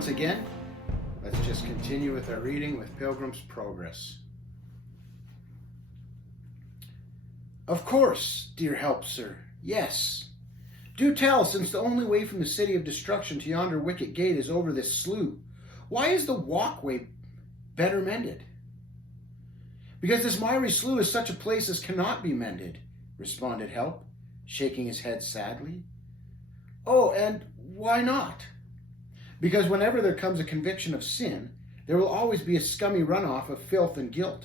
once again, let's just continue with our reading with Pilgrims Progress. Of course, dear help, sir. Yes. Do tell, since the only way from the city of destruction to yonder wicket gate is over this slough, why is the walkway better mended? Because this miry slough is such a place as cannot be mended, responded Help, shaking his head sadly. Oh, and why not? Because whenever there comes a conviction of sin, there will always be a scummy runoff of filth and guilt.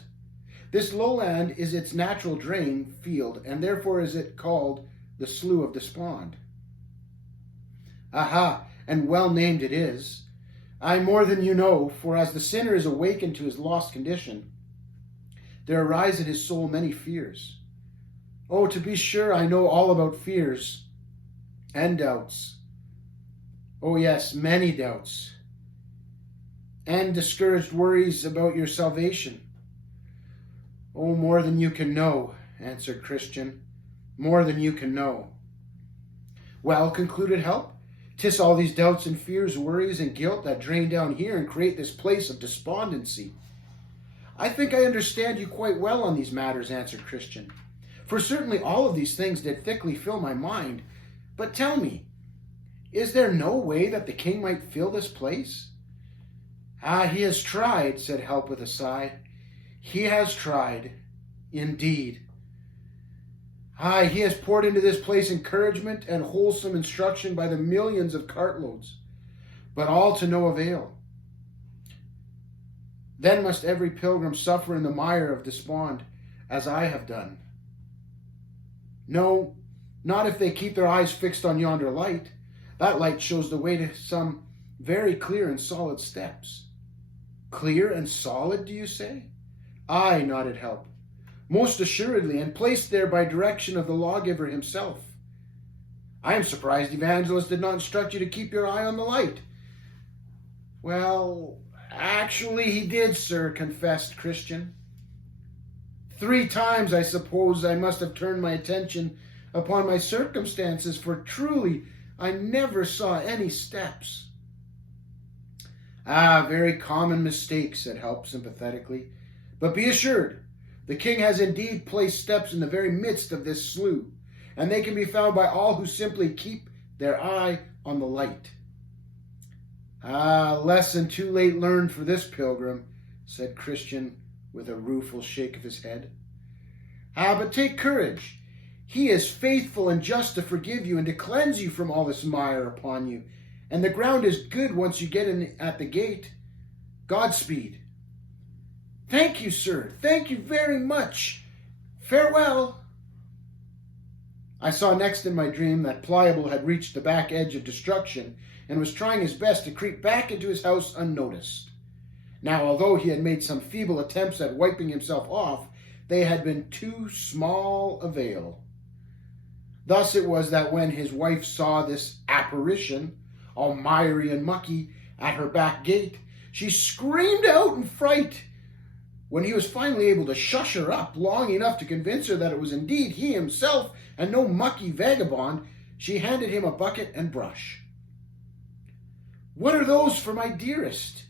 This lowland is its natural drain field, and therefore is it called the Slough of Despond. Aha, and well named it is. I more than you know, for as the sinner is awakened to his lost condition, there arise in his soul many fears. Oh, to be sure, I know all about fears and doubts. Oh yes, many doubts. And discouraged worries about your salvation. Oh, more than you can know, answered Christian. More than you can know. Well, concluded Help, 'tis all these doubts and fears, worries and guilt that drain down here and create this place of despondency. I think I understand you quite well on these matters, answered Christian. For certainly all of these things did thickly fill my mind. But tell me, is there no way that the king might fill this place? Ah, he has tried, said Help with a sigh. He has tried, indeed. Ah, he has poured into this place encouragement and wholesome instruction by the millions of cartloads, but all to no avail. Then must every pilgrim suffer in the mire of despond, as I have done. No, not if they keep their eyes fixed on yonder light. That light shows the way to some very clear and solid steps. Clear and solid, do you say? Aye, nodded Help. Most assuredly, and placed there by direction of the lawgiver himself. I am surprised Evangelist did not instruct you to keep your eye on the light. Well, actually he did, sir, confessed Christian. 3 times, I suppose, I must have turned my attention upon my circumstances, for truly I never saw any steps. Ah, very common mistake, said Help sympathetically. But be assured, the king has indeed placed steps in the very midst of this slough, and they can be found by all who simply keep their eye on the light. Ah, lesson too late learned for this pilgrim, said Christian with a rueful shake of his head. Ah, but take courage. He is faithful and just to forgive you and to cleanse you from all this mire upon you, and the ground is good once you get in at the gate. Godspeed. Thank you, sir. Thank you very much. Farewell. I saw next in my dream that Pliable had reached the back edge of destruction and was trying his best to creep back into his house unnoticed. Now, although he had made some feeble attempts at wiping himself off, they had been to small avail. Thus it was that when his wife saw this apparition, all miry and mucky, at her back gate, she screamed out in fright. When he was finally able to shush her up long enough to convince her that it was indeed he himself and no mucky vagabond, she handed him a bucket and brush. What are those for my dearest?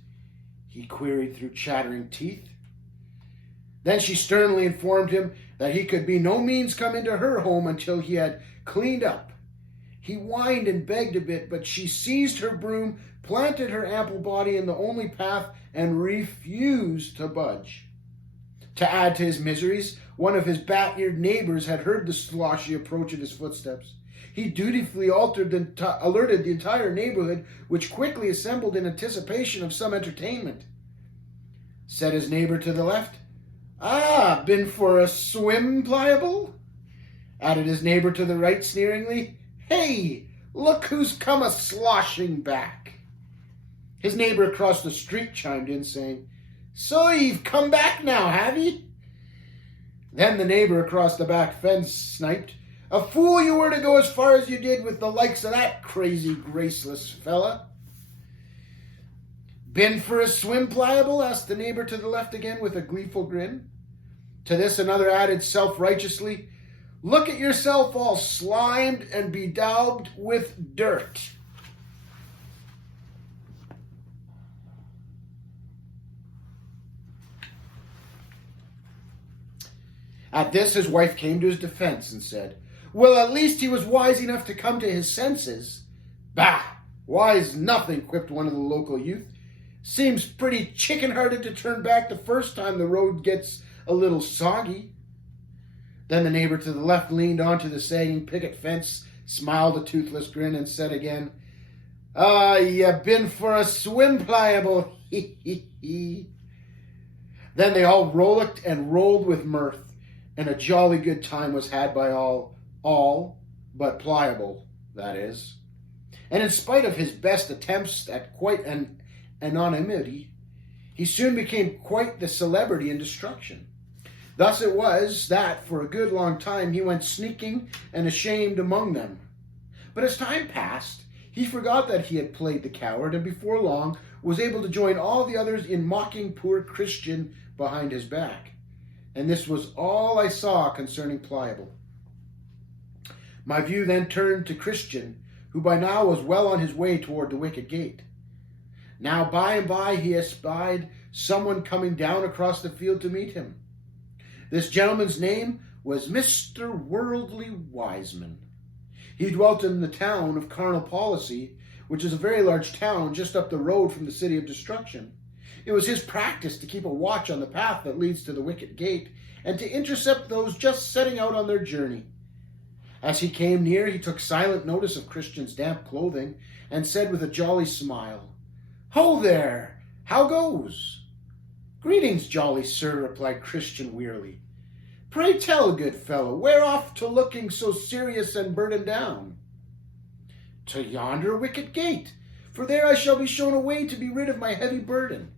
He queried through chattering teeth. Then she sternly informed him that he could by no means come into her home until he had cleaned up. He whined and begged a bit, but she seized her broom, planted her ample body in the only path, and refused to budge. To add to his miseries, one of his bat-eared neighbors had heard the sloshy approach of his footsteps. He dutifully alerted the entire neighborhood, which quickly assembled in anticipation of some entertainment. Said his neighbor to the left, Ah, been for a swim, Pliable? Added his neighbor to the right sneeringly, Hey, look who's come a-sloshing back. His neighbor across the street chimed in, saying, So you've come back now, have ye? Then the neighbor across the back fence sniped, A fool you were to go as far as you did with the likes of that crazy, graceless fella. Been for a swim, Pliable? Asked the neighbor to the left again with a gleeful grin. To this another added self-righteously, Look at yourself all slimed and bedaubed with dirt. At this, his wife came to his defense and said, "Well, at least he was wise enough to come to his senses." "Bah! Wise nothing," quipped one of the local youth. "Seems pretty chicken-hearted to turn back the first time the road gets a little soggy." Then the neighbor to the left leaned onto the sagging picket fence, smiled a toothless grin, and said again, "You been for a swim, Pliable." He, he, he. Then they all rollicked and rolled with mirth, and a jolly good time was had by all but Pliable, that is. And in spite of his best attempts at quite an anonymity, he soon became quite the celebrity in destruction. Thus it was that for a good long time he went sneaking and ashamed among them. But as time passed, he forgot that he had played the coward, and before long was able to join all the others in mocking poor Christian behind his back. And this was all I saw concerning Pliable. My view then turned to Christian, who by now was well on his way toward the wicket gate. Now by and by he espied someone coming down across the field to meet him. This gentleman's name was Mr. Worldly Wiseman. He dwelt in the town of Carnal Policy, which is a very large town just up the road from the city of destruction. It was his practice to keep a watch on the path that leads to the wicket gate, and to intercept those just setting out on their journey. As he came near, he took silent notice of Christian's damp clothing, and said with a jolly smile, "Ho there! How goes?" "Greetings, jolly sir," replied Christian wearily. "Pray tell, good fellow, where off to looking so serious and burdened down?" "To yonder wicket gate, for there I shall be shown a way to be rid of my heavy burden."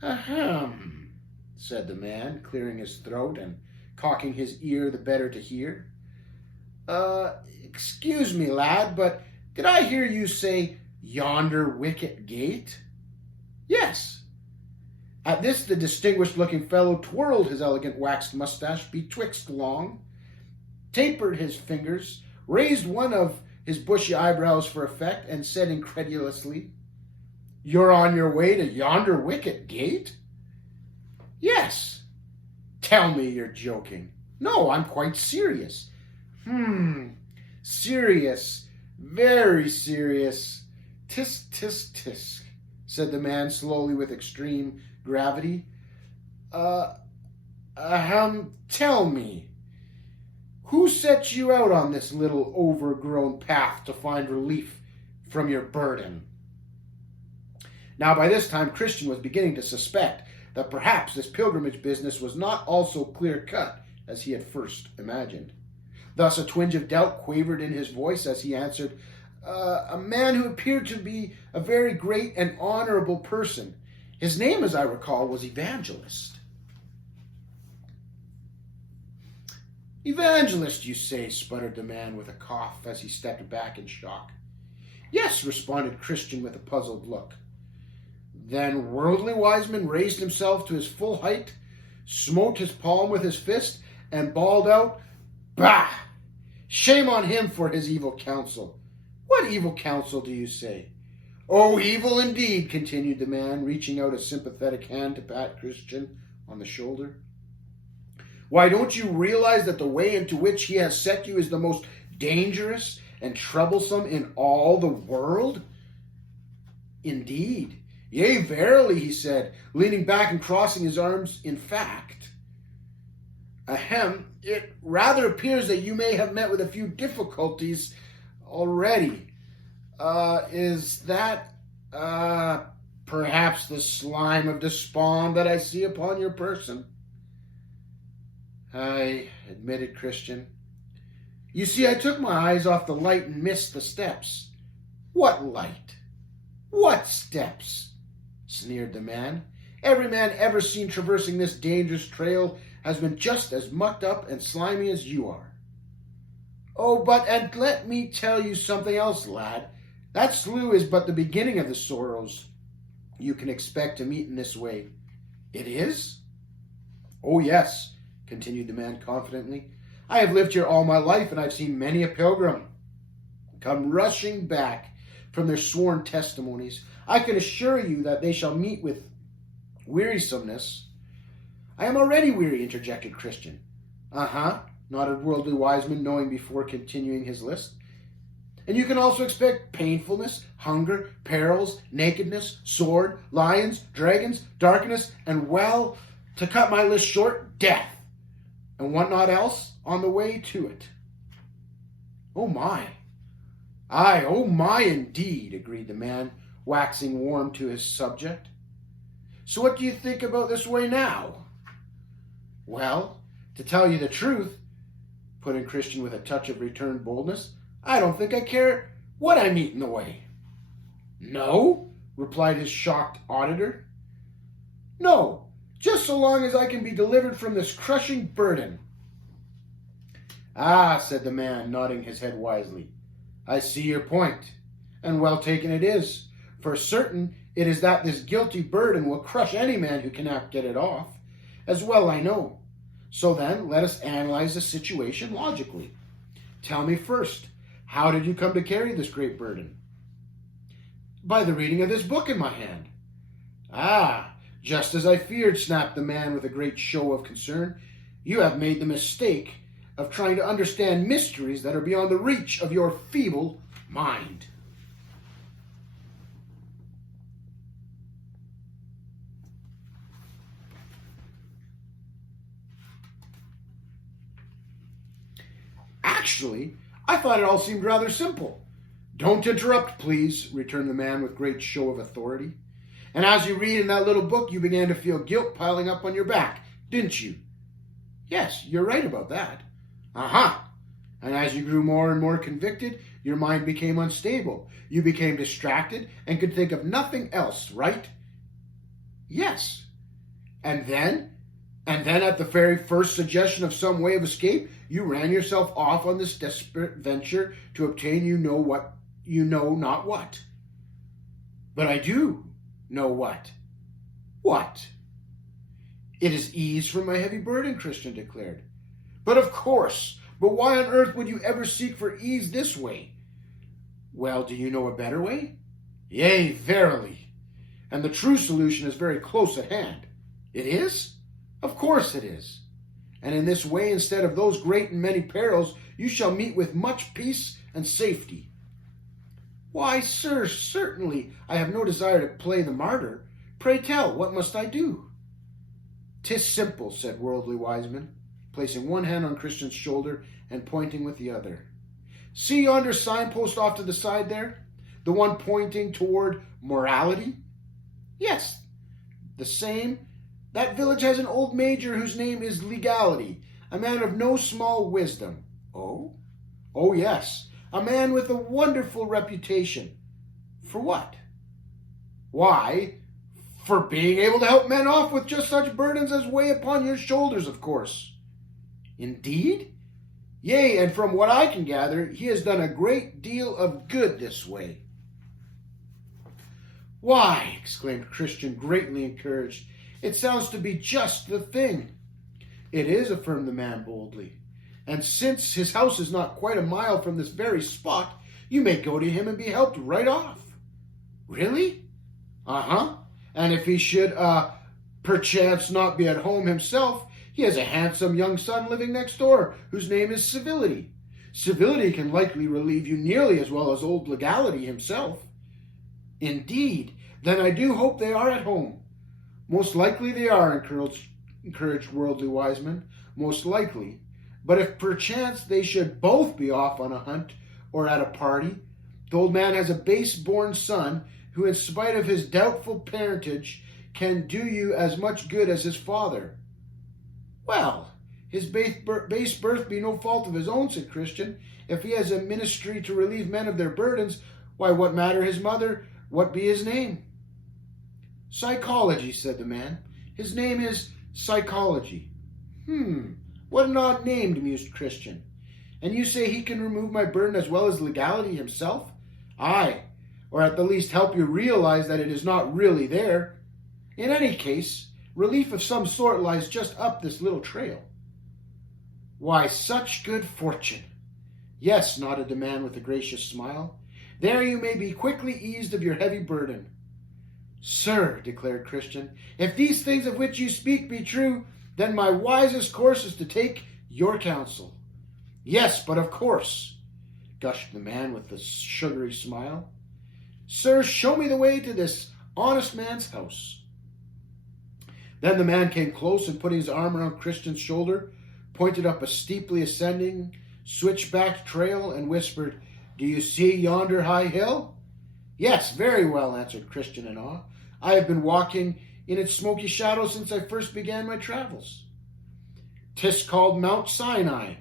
"Ahem," said the man, clearing his throat and cocking his ear the better to hear. Excuse me, lad, but did I hear you say yonder wicket gate?" "Yes." At this the distinguished-looking fellow twirled his elegant waxed mustache betwixt long, tapered his fingers, raised one of his bushy eyebrows for effect, and said incredulously, "You're on your way to yonder wicket gate?" "Yes." "Tell me you're joking." "No, I'm quite serious." Serious, very serious. Tisk, tisk, tisk, said the man slowly with extreme gravity. Tell me, who set you out on this little overgrown path to find relief from your burden?" Now by this time Christian was beginning to suspect that perhaps this pilgrimage business was not all so clear-cut as he had first imagined. Thus a twinge of doubt quavered in his voice as he answered, "A man who appeared to be a very great and honorable person. His name, as I recall, was Evangelist." "Evangelist, you say?" sputtered the man with a cough as he stepped back in shock. "Yes," responded Christian with a puzzled look. Then Worldly Wiseman raised himself to his full height, smote his palm with his fist, and bawled out, "Bah! Shame on him for his evil counsel." "What evil counsel do you say?" "Oh, evil indeed," continued the man, reaching out a sympathetic hand to pat Christian on the shoulder. "Why, don't you realize that the way into which he has set you is the most dangerous and troublesome in all the world?" "Indeed. Yea, verily," he said, leaning back and crossing his arms. "In fact, it rather appears that you may have met with a few difficulties already. Is that, perhaps the slime of despond that I see upon your person?" "Aye," admitted Christian. "You see, I took my eyes off the light and missed the steps." "What light? What steps?" sneered the man. "Every man ever seen traversing this dangerous trail has been just as mucked up and slimy as you are." "Oh, and let me tell you something else, lad. That slough is but the beginning of the sorrows you can expect to meet in this way." "It is?" "Oh, yes," continued the man confidently. "I have lived here all my life, and I've seen many a pilgrim come rushing back from their sworn testimonies. I can assure you that they shall meet with wearisomeness." "I am already weary," interjected Christian. Uh-huh, nodded Worldly Wiseman, knowing before continuing his list. And you can also expect painfulness, hunger, perils, nakedness, sword, lions, dragons, darkness, and, well, to cut my list short, death, and whatnot else on the way to it. Oh my. Aye, oh my indeed, agreed the man, waxing warm to his subject. So what do you think about this way now? Well, to tell you the truth, put in Christian with a touch of returned boldness, I don't think I care what I meet in the way. No, replied his shocked auditor. No, just so long as I can be delivered from this crushing burden. Ah, said the man, nodding his head wisely. I see your point, and well taken it is. For certain it is that this guilty burden will crush any man who cannot get it off, as well I know. So then, let us analyze the situation logically. Tell me first, how did you come to carry this great burden? By the reading of this book in my hand. Ah, just as I feared, snapped the man with a great show of concern. You have made the mistake of trying to understand mysteries that are beyond the reach of your feeble mind. Actually, I thought it all seemed rather simple. Don't interrupt, please, returned the man with great show of authority. And as you read in that little book, you began to feel guilt piling up on your back, didn't you? Yes, you're right about that. Aha! And as you grew more and more convicted, your mind became unstable. You became distracted and could think of nothing else, right? Yes. And then at the very first suggestion of some way of escape, you ran yourself off on this desperate venture to obtain you know not what. But I do know what. What? It is ease from my heavy burden, Christian declared. But of course, but why on earth would you ever seek for ease this way? Well, do you know a better way? Yea, verily. And the true solution is very close at hand. It is? Of course it is. And in this way, instead of those great and many perils, you shall meet with much peace and safety. Why, sir, certainly I have no desire to play the martyr. Pray tell, what must I do? 'Tis simple, said Worldly Wiseman, placing one hand on Christian's shoulder and pointing with the other. See yonder signpost off to the side there? The one pointing toward morality? Yes, the same. That village has an old major whose name is Legality, a man of no small wisdom. Oh? Oh, yes, a man with a wonderful reputation. For what? Why, for being able to help men off with just such burdens as weigh upon your shoulders, of course. Indeed? Yea, and from what I can gather, he has done a great deal of good this way. Why, exclaimed Christian, greatly encouraged, it sounds to be just the thing. It is, affirmed the man boldly. And since his house is not quite a mile from this very spot, you may go to him and be helped right off. Really? Uh-huh. And if he should, perchance not be at home himself, he has a handsome young son living next door, whose name is Civility. Civility can likely relieve you nearly as well as old Legality himself. Indeed, then I do hope they are at home. Most likely they are, encouraged Worldly Wiseman. Most likely. But if perchance they should both be off on a hunt or at a party, the old man has a base-born son who, in spite of his doubtful parentage, can do you as much good as his father. Well, his base birth be no fault of his own, said Christian. If he has a ministry to relieve men of their burdens, why, what matter his mother? What be his name? Psychology, said the man. His name is Psychology. What an odd name, mused Christian. And you say he can remove my burden as well as Legality himself? Aye, or at the least help you realize that it is not really there. In any case, relief of some sort lies just up this little trail. Why, such good fortune. Yes, nodded the man with a gracious smile. There you may be quickly eased of your heavy burden. Sir, declared Christian, if these things of which you speak be true, then my wisest course is to take your counsel. Yes, but of course, gushed the man with the sugary smile. Sir, show me the way to this honest man's house. Then the man came close and, putting his arm around Christian's shoulder, pointed up a steeply ascending, switchback trail and whispered, Do you see yonder high hill? Yes, very well, answered Christian in awe. I have been walking in its smoky shadow since I first began my travels. 'Tis called Mount Sinai,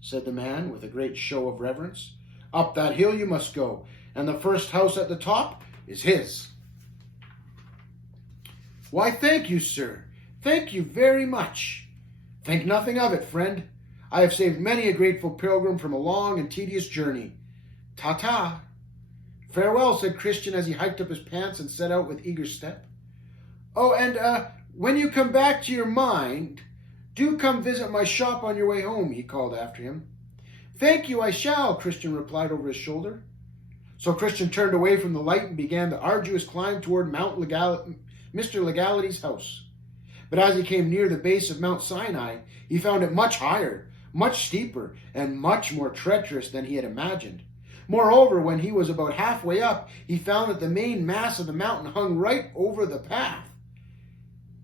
said the man with a great show of reverence. Up that hill you must go, and the first house at the top is his. Why, thank you, sir. Thank you very much. Think nothing of it, friend. I have saved many a grateful pilgrim from a long and tedious journey. Ta-ta. Farewell, said Christian as he hiked up his pants and set out with eager step. Oh, and when you come back to your mind, do come visit my shop on your way home, he called after him. Thank you, I shall, Christian replied over his shoulder. So Christian turned away from the light and began the arduous climb toward Mr. Legality's house. But as he came near the base of Mount Sinai, he found it much higher, much steeper, and much more treacherous than he had imagined. Moreover, when he was about halfway up, he found that the main mass of the mountain hung right over the path.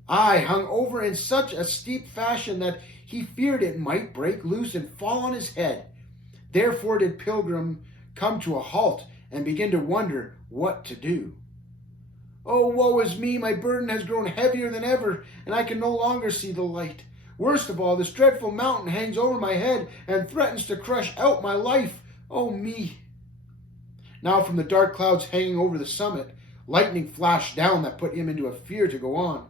Aye, hung over in such a steep fashion that he feared it might break loose and fall on his head. Therefore did Pilgrim come to a halt and begin to wonder what to do. Oh, woe is me, my burden has grown heavier than ever, and I can no longer see the light. Worst of all, this dreadful mountain hangs over my head and threatens to crush out my life. Oh, me. Now from the dark clouds hanging over the summit, lightning flashed down that put him into a fear to go on.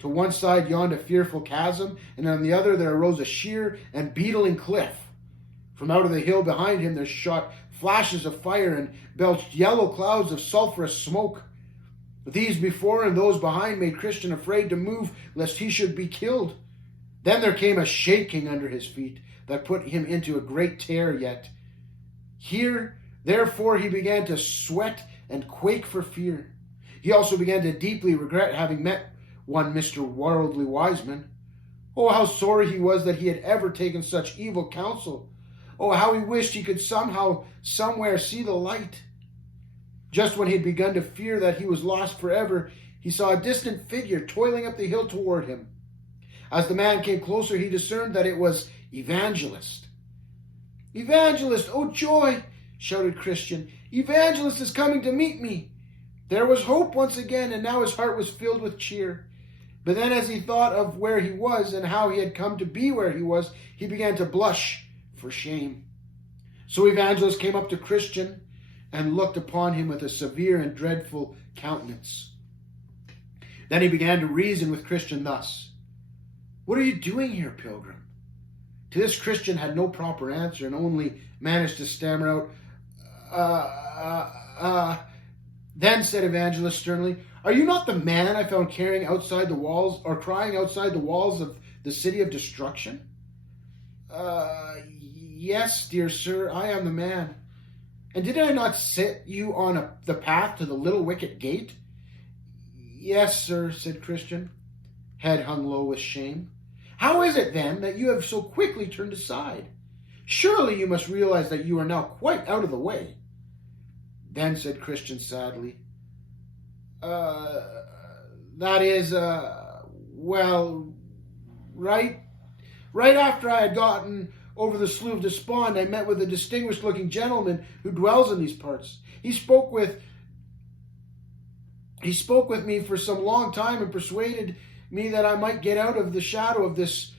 To one side yawned a fearful chasm, and on the other there arose a sheer and beetling cliff. From out of the hill behind him there shot flashes of fire and belched yellow clouds of sulphurous smoke. These before and those behind made Christian afraid to move lest he should be killed. Then there came a shaking under his feet that put him into a great terror yet. Here, therefore, he began to sweat and quake for fear. He also began to deeply regret having met one Mr. Worldly Wiseman. Oh, how sorry he was that he had ever taken such evil counsel. Oh, how he wished he could somehow, somewhere see the light. Just when he had begun to fear that he was lost forever, he saw a distant figure toiling up the hill toward him. As the man came closer, he discerned that it was Evangelist. Evangelist, oh joy, shouted Christian. Evangelist is coming to meet me. There was hope once again, and now his heart was filled with cheer. But then as he thought of where he was and how he had come to be where he was, he began to blush for shame. So Evangelist came up to Christian and looked upon him with a severe and dreadful countenance. Then he began to reason with Christian thus. What are you doing here, Pilgrim? To this Christian had no proper answer and only managed to stammer out, Then said Evangelist sternly, Are you not the man I found crying outside the walls of the city of destruction? Yes, dear sir, I am the man. And did I not set you on the path to the little wicket gate? Yes, sir, said Christian, head hung low with shame. How is it, then, that you have so quickly turned aside? Surely you must realize that you are now quite out of the way. Then said Christian sadly, that is, well, right after I had gotten over the Slough of Despond, I met with a distinguished-looking gentleman who dwells in these parts. He spoke with me for some long time and persuaded me that I might get out of the shadow of this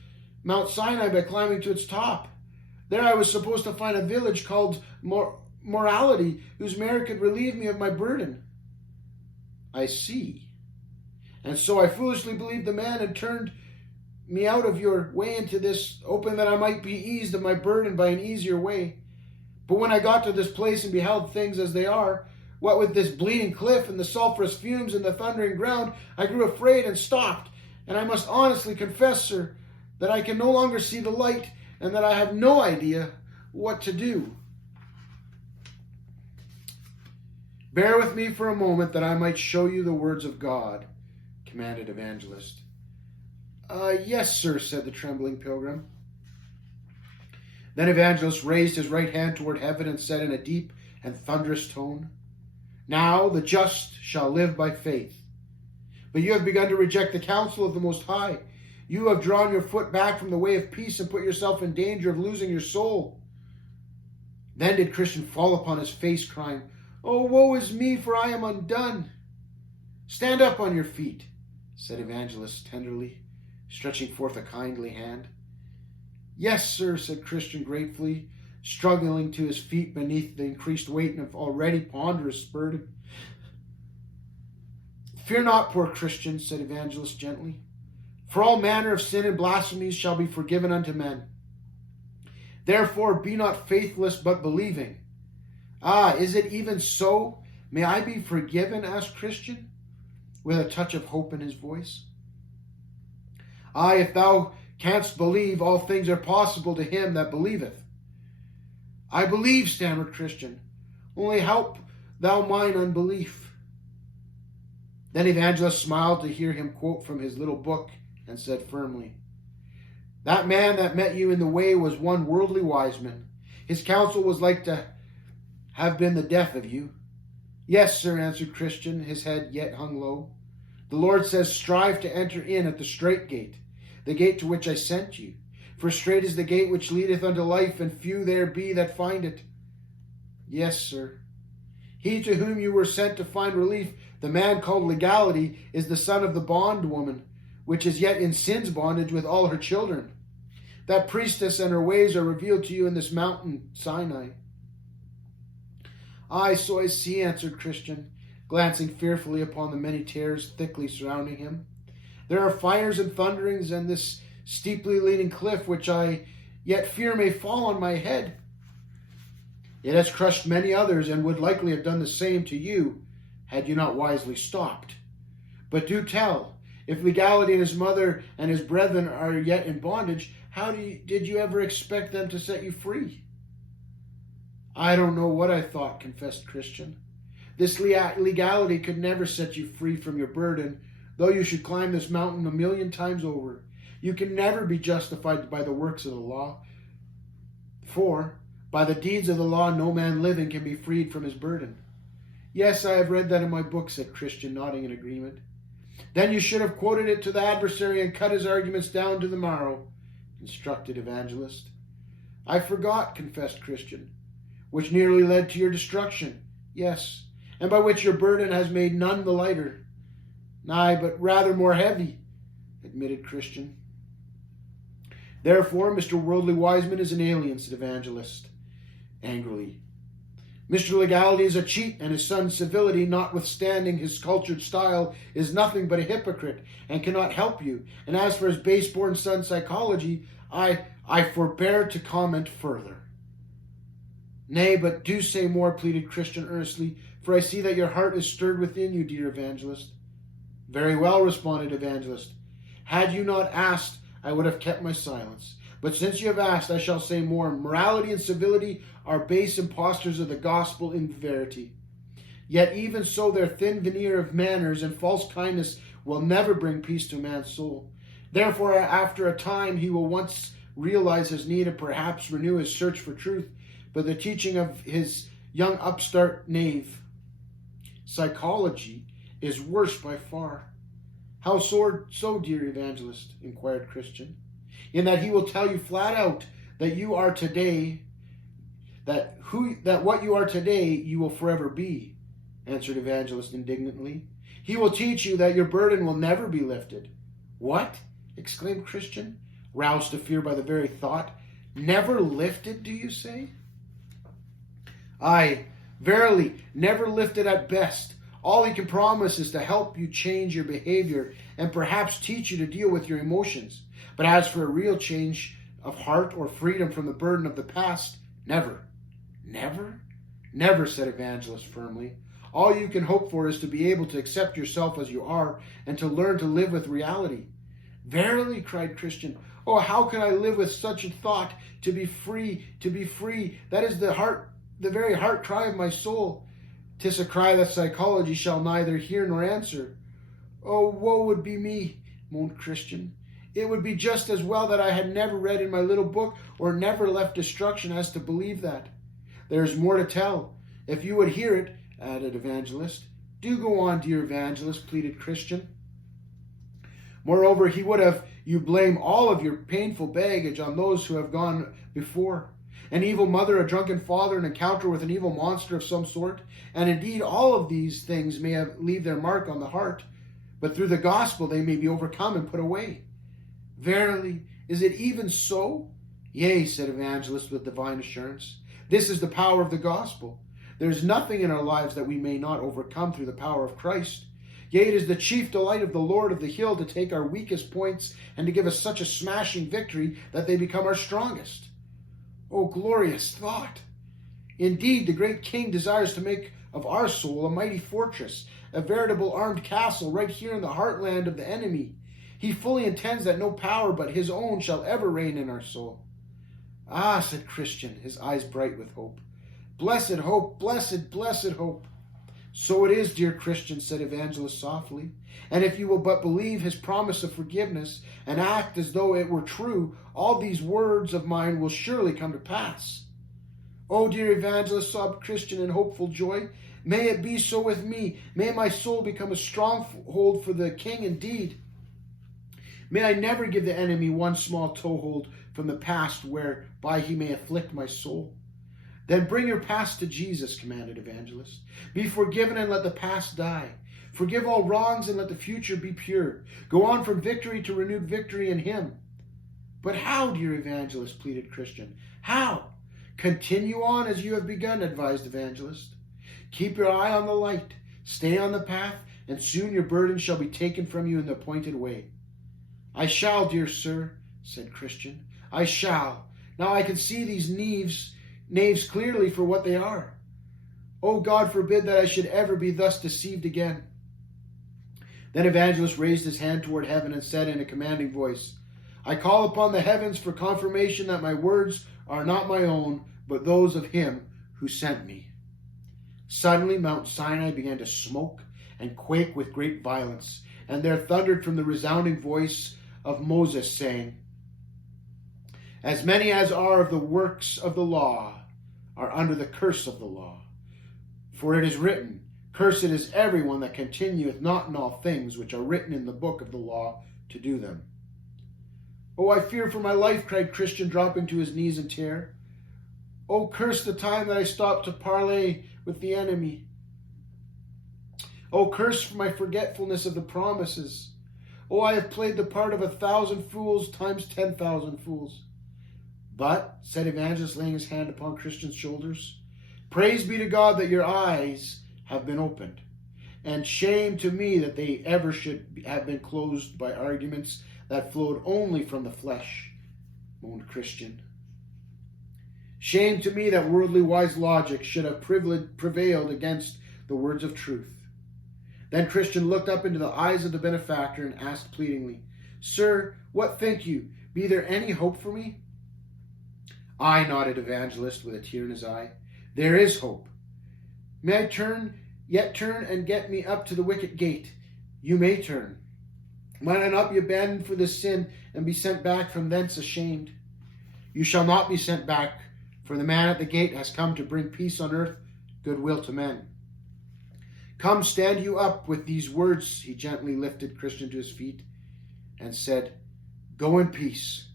Mount Sinai by climbing to its top. There I was supposed to find a village called Morality, whose merit could relieve me of my burden. I see. And so I foolishly believed the man had turned me out of your way into this, hoping that I might be eased of my burden by an easier way. But when I got to this place and beheld things as they are, what with this bleeding cliff and the sulphurous fumes and the thundering ground, I grew afraid and stopped. And I must honestly confess, sir, that I can no longer see the light and that I have no idea what to do. Bear with me for a moment that I might show you the words of God, commanded Evangelist. Yes, sir, said the trembling pilgrim. Then Evangelist raised his right hand toward heaven and said in a deep and thunderous tone, "Now the just shall live by faith. But you have begun to reject the counsel of the Most High. You have drawn your foot back from the way of peace and put yourself in danger of losing your soul." Then did Christian fall upon his face, crying, "Oh, woe is me, for I am undone." "Stand up on your feet," said Evangelist tenderly, stretching forth a kindly hand. "Yes, sir," said Christian gratefully, struggling to his feet beneath the increased weight of already ponderous burden. "Fear not, poor Christian," said Evangelist gently, "for all manner of sin and blasphemies shall be forgiven unto men. Therefore be not faithless, but believing." "Ah, is it even so? May I be forgiven?" asked Christian, with a touch of hope in his voice. "Aye, if thou canst believe, all things are possible to him that believeth." "I believe," stammered Christian. "Only help thou mine unbelief." Then Evangelist smiled to hear him quote from his little book and said firmly, "That man that met you in the way was one worldly wise man. His counsel was like to have been the death of you." "Yes, sir," answered Christian, his head yet hung low. "The Lord says, strive to enter in at the strait gate, the gate to which I sent you. For strait is the gate which leadeth unto life, and few there be that find it." "Yes, sir." "He to whom you were sent to find relief, the man called legality, is the son of the bondwoman, which is yet in sin's bondage with all her children. That priestess and her ways are revealed to you in this mountain Sinai." "Aye, so I see," answered Christian, glancing fearfully upon the many tares thickly surrounding him. "There are fires and thunderings, and this steeply leaning cliff, which I yet fear may fall on my head. It has crushed many others, and would likely have done the same to you, had you not wisely stopped. But do tell, if legality and his mother and his brethren are yet in bondage, how did you ever expect them to set you free?" "I don't know what I thought," confessed Christian. "This legality could never set you free from your burden, though you should climb this mountain 1,000,000 times over. You can never be justified by the works of the law, for by the deeds of the law no man living can be freed from his burden." "Yes, I have read that in my book," said Christian, nodding in agreement. "Then you should have quoted it to the adversary and cut his arguments down to the marrow," instructed Evangelist. "I forgot," confessed Christian. "Which nearly led to your destruction." "Yes, and by which your burden has made none the lighter." "Nay, but rather more heavy," admitted Christian. "Therefore, Mr. Worldly Wiseman is an alien," said Evangelist angrily. "Mr. Legality is a cheat, and his son Civility, notwithstanding his cultured style, is nothing but a hypocrite, and cannot help you. And as for his base-born son Psychology, I forbear to comment further." "Nay, but do say more," pleaded Christian earnestly, "for I see that your heart is stirred within you, dear Evangelist." "Very well," responded Evangelist. "Had you not asked, I would have kept my silence. But since you have asked, I shall say more. Morality and civility are base impostors of the gospel in verity. Yet even so their thin veneer of manners and false kindness will never bring peace to a man's soul. Therefore, after a time, he will once realize his need and perhaps renew his search for truth. But the teaching of his young upstart knave, Psychology, is worse by far." "How so, dear Evangelist?" inquired Christian. "In that he will tell you flat out that you are today, that what you are today you will forever be," answered Evangelist indignantly. "He will teach you that your burden will never be lifted." "What?" exclaimed Christian, roused to fear by the very thought. "Never lifted, do you say?" "Aye, verily, never lifted at best. All he can promise is to help you change your behavior and perhaps teach you to deal with your emotions. But as for a real change of heart or freedom from the burden of the past, never." "Never?" "Never," said Evangelist firmly. "All you can hope for is to be able to accept yourself as you are and to learn to live with reality." "Verily," cried Christian, "oh, how can I live with such a thought? To be free, that is the very heart cry of my soul. 'Tis a cry that Psychology shall neither hear nor answer." "Oh, woe would be me," moaned Christian, It would be just as well that I had never read in my little book or never left destruction as to believe that. There is more to tell. If you would hear it, added Evangelist. Do go on, dear Evangelist, pleaded Christian. Moreover, he would have you blame all of your painful baggage on those who have gone before. An evil mother, a drunken father, an encounter with an evil monster of some sort, and indeed all of these things may leave their mark on the heart, but through the gospel they may be overcome and put away. Verily, is it even so? Yea, said Evangelist with divine assurance. This is the power of the gospel. There is nothing in our lives that we may not overcome through the power of Christ. Yea, it is the chief delight of the Lord of the hill to take our weakest points and to give us such a smashing victory that they become our strongest. Oh, glorious thought! Indeed, the great King desires to make of our soul a mighty fortress, a veritable armed castle right here in the heartland of the enemy. He fully intends that no power but his own shall ever reign in our soul. Ah, said Christian, his eyes bright with hope. Blessed hope, blessed, blessed hope. So it is, dear Christian, said Evangelist softly, and if you will but believe his promise of forgiveness and act as though it were true, all these words of mine will surely come to pass. Oh, dear Evangelist, sobbed Christian in hopeful joy, may it be so with me. May my soul become a stronghold for the King indeed. May I never give the enemy one small toehold from the past whereby he may afflict my soul. Then bring your past to Jesus, commanded Evangelist. Be forgiven and let the past die. Forgive all wrongs and let the future be pure. Go on from victory to renewed victory in him. But how, dear Evangelist, pleaded Christian? How? Continue on as you have begun, advised Evangelist. Keep your eye on the light. Stay on the path, and soon your burden shall be taken from you in the appointed way. I shall, dear sir, said Christian. I shall. Now I can see these knaves clearly for what they are. Oh, God forbid that I should ever be thus deceived again. Then Evangelist raised his hand toward heaven and said in a commanding voice, I call upon the heavens for confirmation that my words are not my own, but those of him who sent me. Suddenly Mount Sinai began to smoke and quake with great violence, and there thundered from the resounding voice of Moses, saying, As many as are of the works of the law are under the curse of the law. For it is written, Cursed is everyone that continueth not in all things which are written in the book of the law to do them. Oh, I fear for my life, cried Christian, dropping to his knees in terror. Oh, curse the time that I stopped to parley with the enemy. Oh, curse for my forgetfulness of the promises. Oh, I have played the part of 1,000 fools times 10,000 fools. But, said Evangelist, laying his hand upon Christian's shoulders, praise be to God that your eyes have been opened, and shame to me that they ever should have been closed by arguments that flowed only from the flesh, moaned Christian. Shame to me that worldly wise logic should have prevailed against the words of truth. Then Christian looked up into the eyes of the benefactor and asked pleadingly, Sir, what think you? Be there any hope for me? Aye, nodded Evangelist with a tear in his eye. There is hope. May I yet turn and get me up to the wicket gate? You may turn. Might I not be abandoned for this sin and be sent back from thence ashamed? You shall not be sent back, for the man at the gate has come to bring peace on earth, goodwill to men. Come, stand you up with these words. He gently lifted Christian to his feet and said, Go in peace.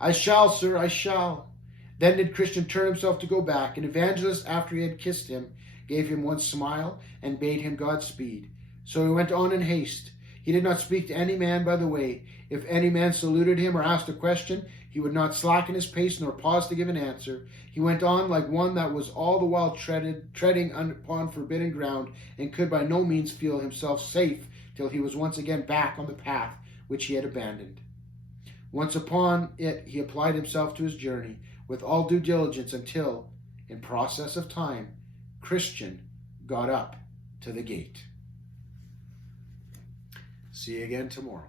I shall, sir, I shall. Then did Christian turn himself to go back, and Evangelist, after he had kissed him, gave him one smile and bade him Godspeed. So he went on in haste. He did not speak to any man by the way. If any man saluted him or asked a question, he would not slacken his pace nor pause to give an answer. He went on like one that was all the while treading upon forbidden ground, and could by no means feel himself safe till he was once again back on the path which he had abandoned. Once upon it, he applied himself to his journey with all due diligence until, in process of time, Christian got up to the gate. See you again tomorrow.